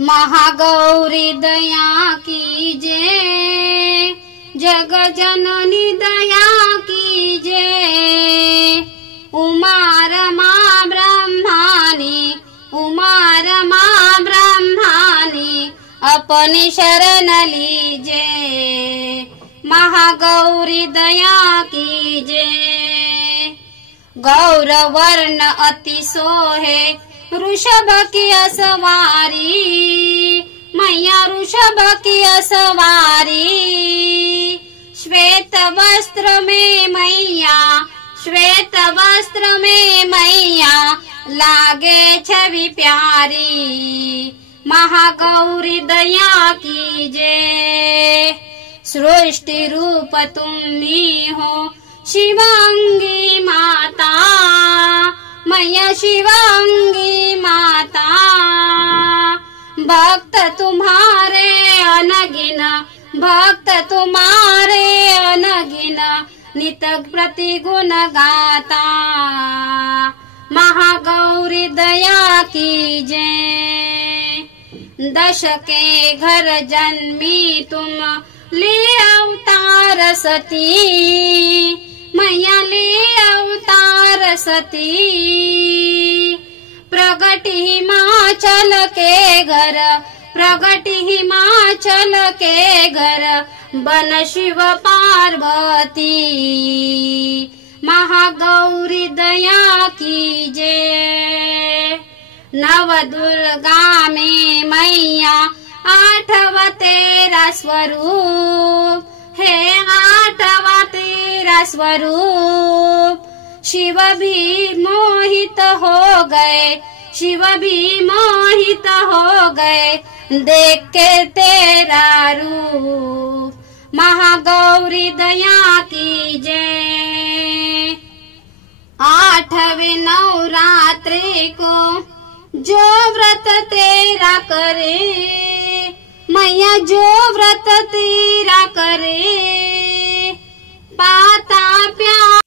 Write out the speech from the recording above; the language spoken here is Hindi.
महागौरी दया कीजे, जग जननी दया कीजे। उमा रमा ब्रह्मानी, उमा रमा ब्रह्मानी, अपनी शरण लीजे। महागौरी दया कीजे। गौर वर्ण अति सोहे, वृषभ की असवारी, मैया वृषभ की असवारी। श्वेत वस्त्र में मैया, श्वेत वस्त्र में मैया, लागे छवि प्यारी। महागौरी दया कीजे। सृष्टि रूप तुम ही हो, शिवांगी माता, मैया शिवांगी माता। भक्त तुम्हारे अनगिन, भक्त तुम्हारे अनगिन, नित प्रति गुण गाता। महागौरी दया कीजे। दश के घर जन्मी तुम, ले अवतार सती, मैया ले अवतार सती। प्रगति हिमाचल के घर, प्रगति हिमाचल के घर, बन शिव पार्वती। महागौरी दया कीजे। नव दुर्गा में मैया, आठवा तेरा स्वरूप है, आठवा तेरा स्वरूप। शिव भी मोहित हो गए, शिव भी मोहित हो गए, देख के तेरा रूप। महागौरी दया कीजे। आठवें नवरात्रि को जो व्रत तेरा करे, मैया जो व्रत तेरा करे, पाता प्यार